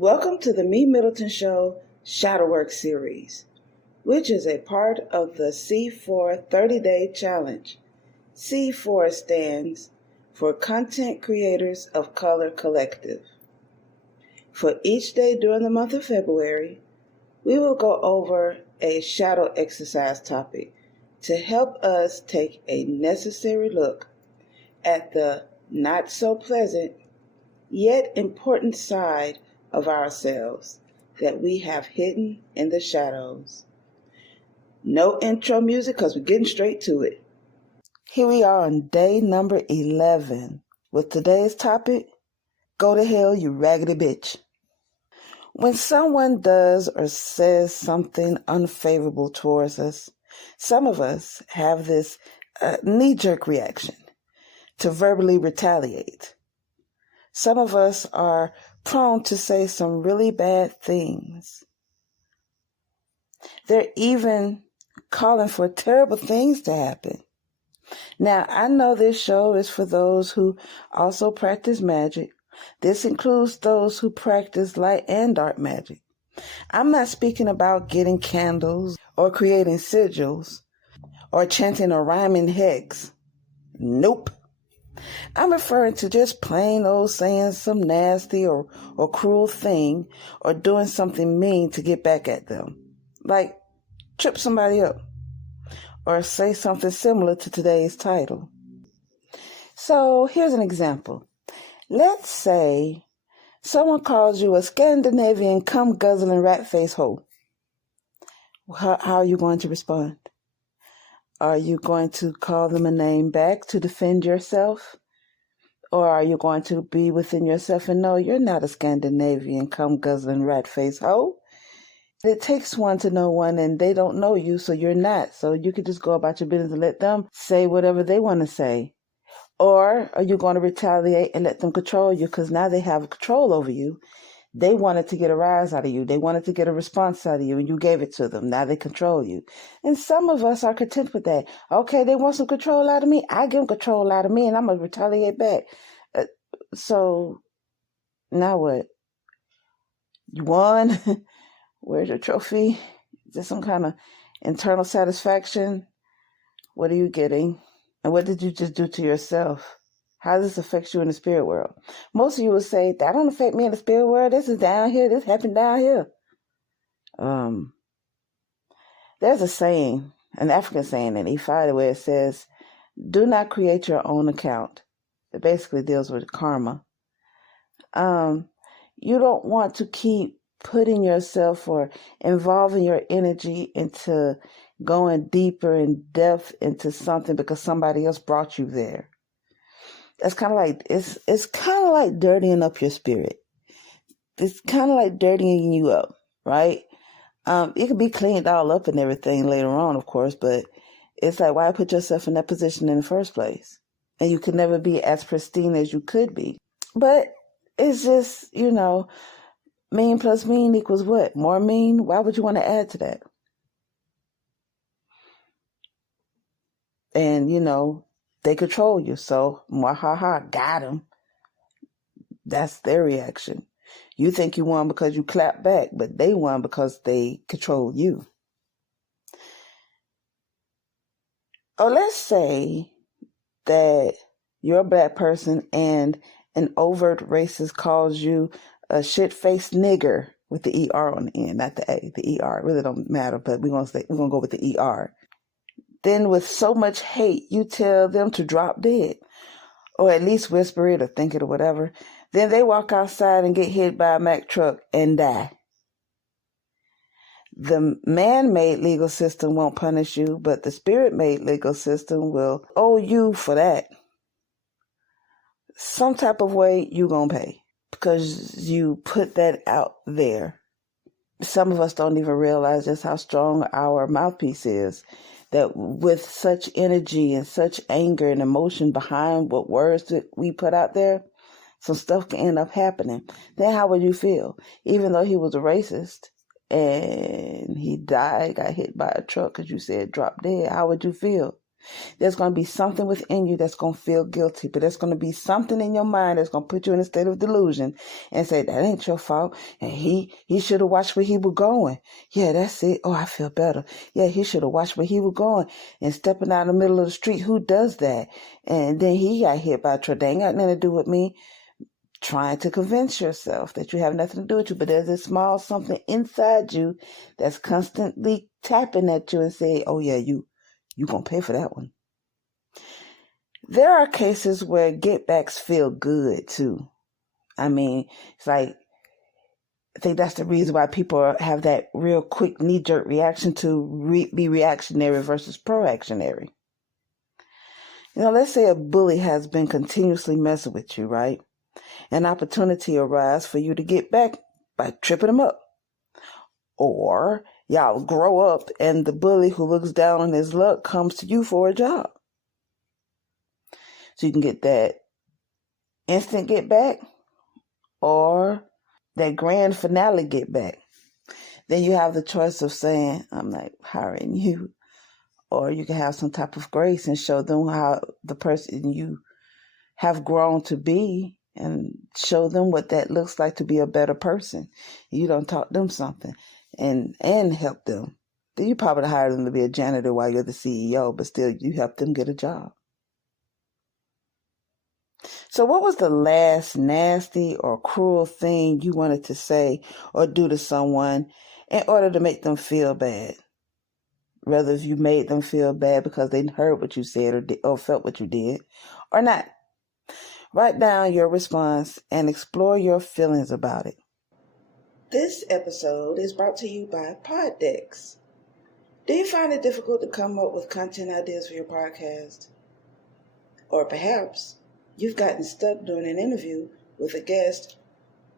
Welcome to the MeMyddleton Show Shadowwork series, which is a part of the C4 30-Day Challenge. C4 stands for Content Creators of Color Collective. For each day during the month of February, we will go over a shadow exercise topic to help us take a necessary look at the not so pleasant yet important side of ourselves that we have hidden in the shadows. No intro music because we're getting straight to it. Here we are on day number 11 with today's topic, Go to Hell, You Raggedy Bitch. When someone does or says something unfavorable towards us, some of us have this knee-jerk reaction to verbally retaliate. Some of us are prone to say some really bad things. They're even calling for terrible things to happen. Now, I know this show is for those who also practice magic. This includes those who practice light and dark magic. I'm not speaking about getting candles or creating sigils or chanting a rhyming hex. Nope. I'm referring to just plain old saying some nasty or cruel thing or doing something mean to get back at them. Like trip somebody up or say something similar to today's title. So here's an example. Let's say someone calls you a Scandinavian cum-guzzling rat-faced hoe. How are you going to respond? Are you going to call them a name back to defend yourself? Or are you going to be within yourself and know you're not a Scandinavian cum-guzzling rat-faced hoe? It takes one to know one, and they don't know you, so you're not. So you could just go about your business and let them say whatever they want to say. Or are you going to retaliate and let them control you because now they have control over you? They wanted to get a rise out of you. They wanted to get a response out of you, and you gave it to them. Now they control you. And some of us are content with that. Okay, they want some control out of me. I give them control out of me, and I'm going to retaliate back. So now what? You won? Where's your trophy? Is there some kind of internal satisfaction? What are you getting? And what did you just do to yourself? How does this affect you in the spirit world? Most of you will say, that don't affect me in the spirit world. This is down here. This happened down here. There's a saying, an African saying in Ifa where it says, do not create your own account. It basically deals with karma. You don't want to keep putting yourself or involving your energy into going deeper in depth into something because somebody else brought you there. It's kind of like, it's kind of like dirtying up your spirit. It's kind of like dirtying you up, right? It can be cleaned all up and everything later on, of course, but it's like, why put yourself in that position in the first place? And you could never be as pristine as you could be. But it's just, mean plus mean equals what? More mean? Why would you want to add to that? And, they control you. So, got him. That's their reaction. You think you won because you clapped back, but they won because they control you. Or let's say that you're a black person and an overt racist calls you a shit-faced nigger with the ER on the end, not the A, the ER. It really don't matter, but we're gonna go with the ER. Then with so much hate, you tell them to drop dead, or at least whisper it or think it or whatever. Then they walk outside and get hit by a Mack truck and die. The man-made legal system won't punish you, but the spirit-made legal system will owe you for that. Some type of way you gonna pay because you put that out there. Some of us don't even realize just how strong our mouthpiece is. That with such energy and such anger and emotion behind what words that we put out there, some stuff can end up happening. Then how would you feel? Even though he was a racist and he died, got hit by a truck because you said drop dead, how would you feel? There's going to be something within you that's going to feel guilty, but there's going to be something in your mind that's going to put you in a state of delusion and say, that ain't your fault. And he should have watched where he was going. Yeah, that's it. Oh, I feel better. Yeah, he should have watched where he was going and stepping out in the middle of the street. Who does that? And then he got hit by a truck. That ain't got nothing to do with me. Trying to convince yourself that you have nothing to do with you, but there's a small something inside you that's constantly tapping at you and saying, oh yeah, you gonna pay for that one. There are cases where get-backs feel good too. I mean, it's like, I think that's the reason why people have that real quick knee-jerk reaction to be reactionary versus proactionary. Let's say a bully has been continuously messing with you, right? An opportunity arises for you to get back by tripping them up. Or y'all grow up and the bully who looks down on his luck comes to you for a job. So you can get that instant get back or that grand finale get back. Then you have the choice of saying, I'm not hiring you. Or you can have some type of grace and show them how the person you have grown to be and show them what that looks like to be a better person. You don't taught them something and help them. Then you probably hire them to be a janitor while you're the CEO, but still you help them get a job. So what was the last nasty or cruel thing you wanted to say or do to someone in order to make them feel bad? Whether if you made them feel bad because they heard what you said or felt what you did or not. Write down your response and explore your feelings about it. This episode is brought to you by Poddex. Do you find it difficult to come up with content ideas for your podcast? Or perhaps you've gotten stuck doing an interview with a guest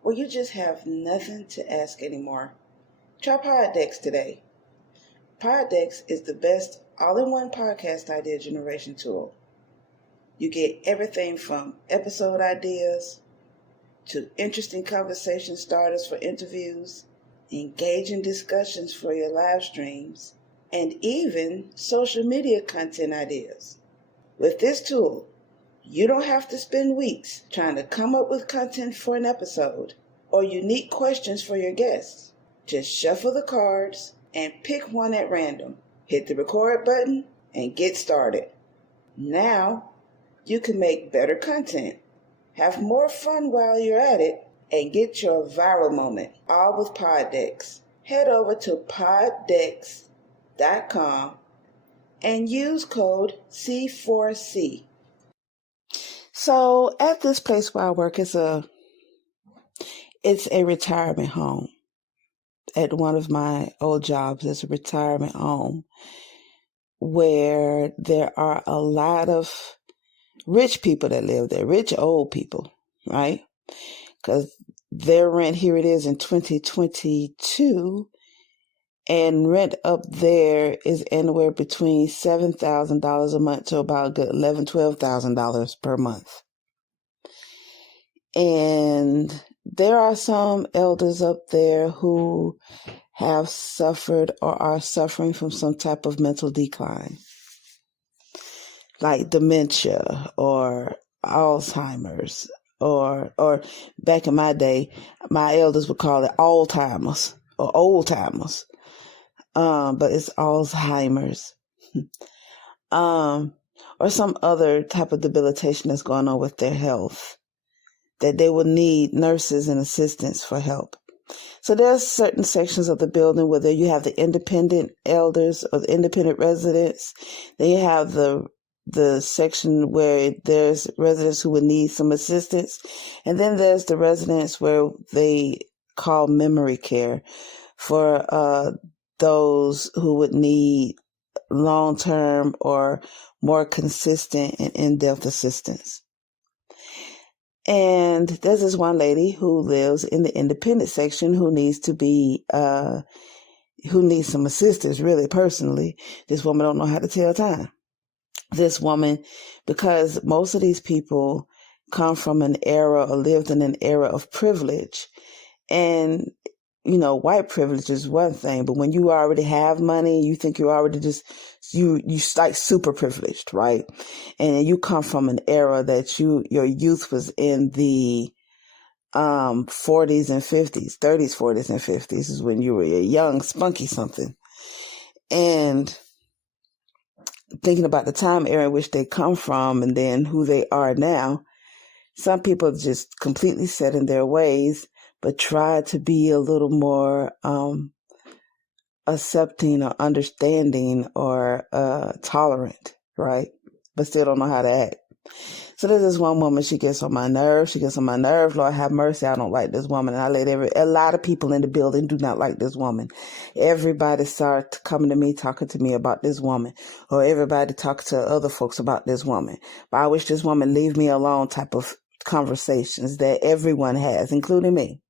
or you just have nothing to ask anymore? Try Poddex today. Poddex is the best all-in-one podcast idea generation tool. You get everything from episode ideas to interesting conversation starters for interviews, engaging discussions for your live streams, and even social media content ideas. With this tool, you don't have to spend weeks trying to come up with content for an episode or unique questions for your guests. Just shuffle the cards and pick one at random. Hit the record button and get started. Now, you can make better content, have more fun while you're at it, and get your viral moment, all with Poddex. Head over to poddex.com and use code C4C. So at this place where I work, it's a retirement home. At one of my old jobs, it's a retirement home where there are a lot of rich people that live there, rich old people, right? Because their rent, here it is in 2022, and rent up there is anywhere between $7,000 a month to about a good $11,000, $12,000 per month. And there are some elders up there who have suffered or are suffering from some type of mental decline, like dementia or Alzheimer's, or back in my day, my elders would call it Alzheimer's or old timers. But it's Alzheimer's. Or some other type of debilitation that's going on with their health, that they will need nurses and assistants for help. So there's certain sections of the building where you have the independent elders or the independent residents. Then you have the section where there's residents who would need some assistance. And then there's the residents where they call memory care for those who would need long-term or more consistent and in-depth assistance. And there's this one lady who lives in the independent section who needs some assistance, really, personally. This woman don't know how to tell time. This woman, because most of these people come from an era or lived in an era of privilege, and white privilege is one thing, but when you already have money, you think you're already you like super privileged, right? And you come from an era that your youth was in the 40s and 50s, 30s, 40s and 50s is when you were a young, spunky something. And thinking about the time era in which they come from and then who they are now, some people just completely set in their ways, but try to be a little more accepting or understanding or tolerant, right? But still don't know how to act. So there's this one woman, she gets on my nerves. Lord have mercy, I don't like this woman. And a lot of people in the building do not like this woman. Everybody started coming to me, talking to me about this woman, or everybody talking to other folks about this woman. But I wish this woman leave me alone type of conversations that everyone has, including me.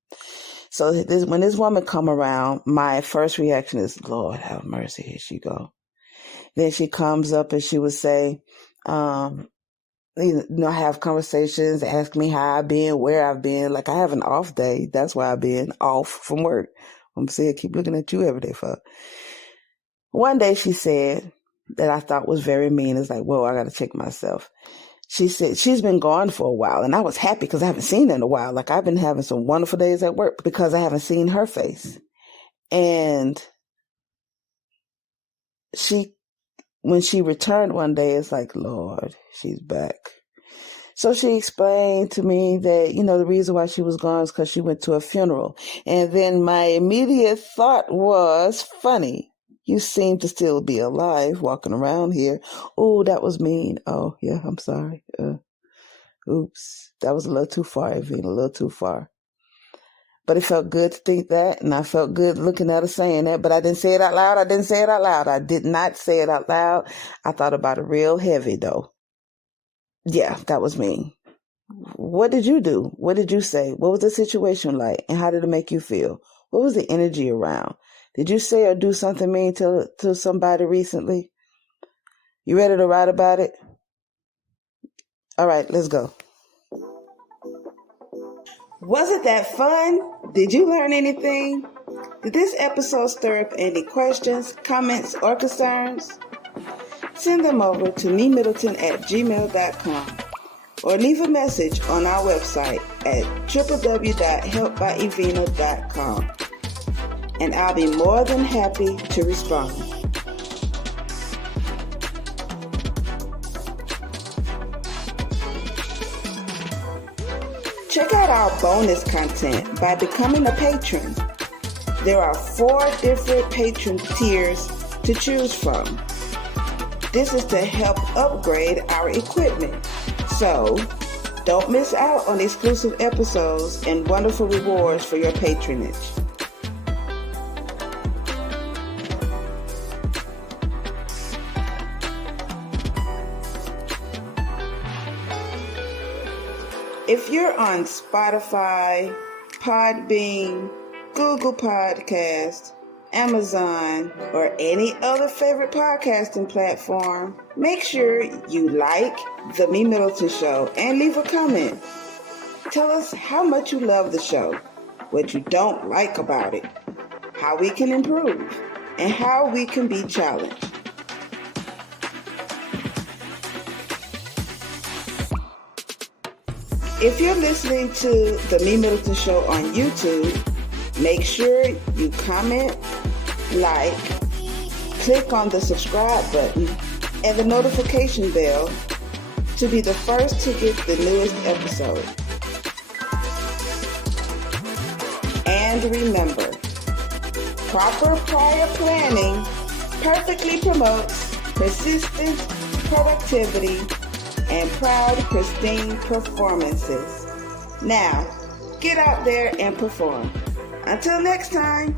So when this woman come around, my first reaction is, Lord have mercy, here she go. Then she comes up and she would say, have conversations, ask me how I've been, where I've been. Like I have an off day. That's why I've been off from work. I'm saying, keep looking at you every day for. One day she said that I thought was very mean. It's like, whoa, I got to check myself. She said she's been gone for a while, and I was happy because I haven't seen her in a while. Like I've been having some wonderful days at work because I haven't seen her face. And when she returned one day, it's like, Lord, she's back. So she explained to me that, the reason why she was gone is because she went to a funeral. And then my immediate thought was, funny, you seem to still be alive walking around here. Oh, that was mean. Oh, yeah, I'm sorry. Oops, that was a little too far, Evine, a little too far. But it felt good to think that, and I felt good looking at her saying that, but I didn't say it out loud. I did not say it out loud. I thought about it real heavy, though. Yeah, that was me. What did you do? What did you say? What was the situation like, and how did it make you feel? What was the energy around? Did you say or do something mean to somebody recently? You ready to write about it? All right, let's go. Wasn't that fun? Did you learn anything? Did this episode stir up any questions, comments, or concerns? Send them over to MeMyddleton@gmail.com or leave a message on our website at www.helpbyevina.com, and I'll be more than happy to respond. Check out our bonus content by becoming a patron. There are 4 different patron tiers to choose from. This is to help upgrade our equipment. So, don't miss out on exclusive episodes and wonderful rewards for your patronage. If you're on Spotify, Podbean, Google Podcasts, Amazon, or any other favorite podcasting platform, make sure you like The MeMyddleton Show and leave a comment. Tell us how much you love the show, what you don't like about it, how we can improve, and how we can be challenged. If you're listening to The MeMyddleton Show on YouTube, make sure you comment, like, click on the subscribe button and the notification bell to be the first to get the newest episode. And remember, proper prior planning perfectly promotes persistent productivity and proud, pristine performances. Now, get out there and perform. Until next time.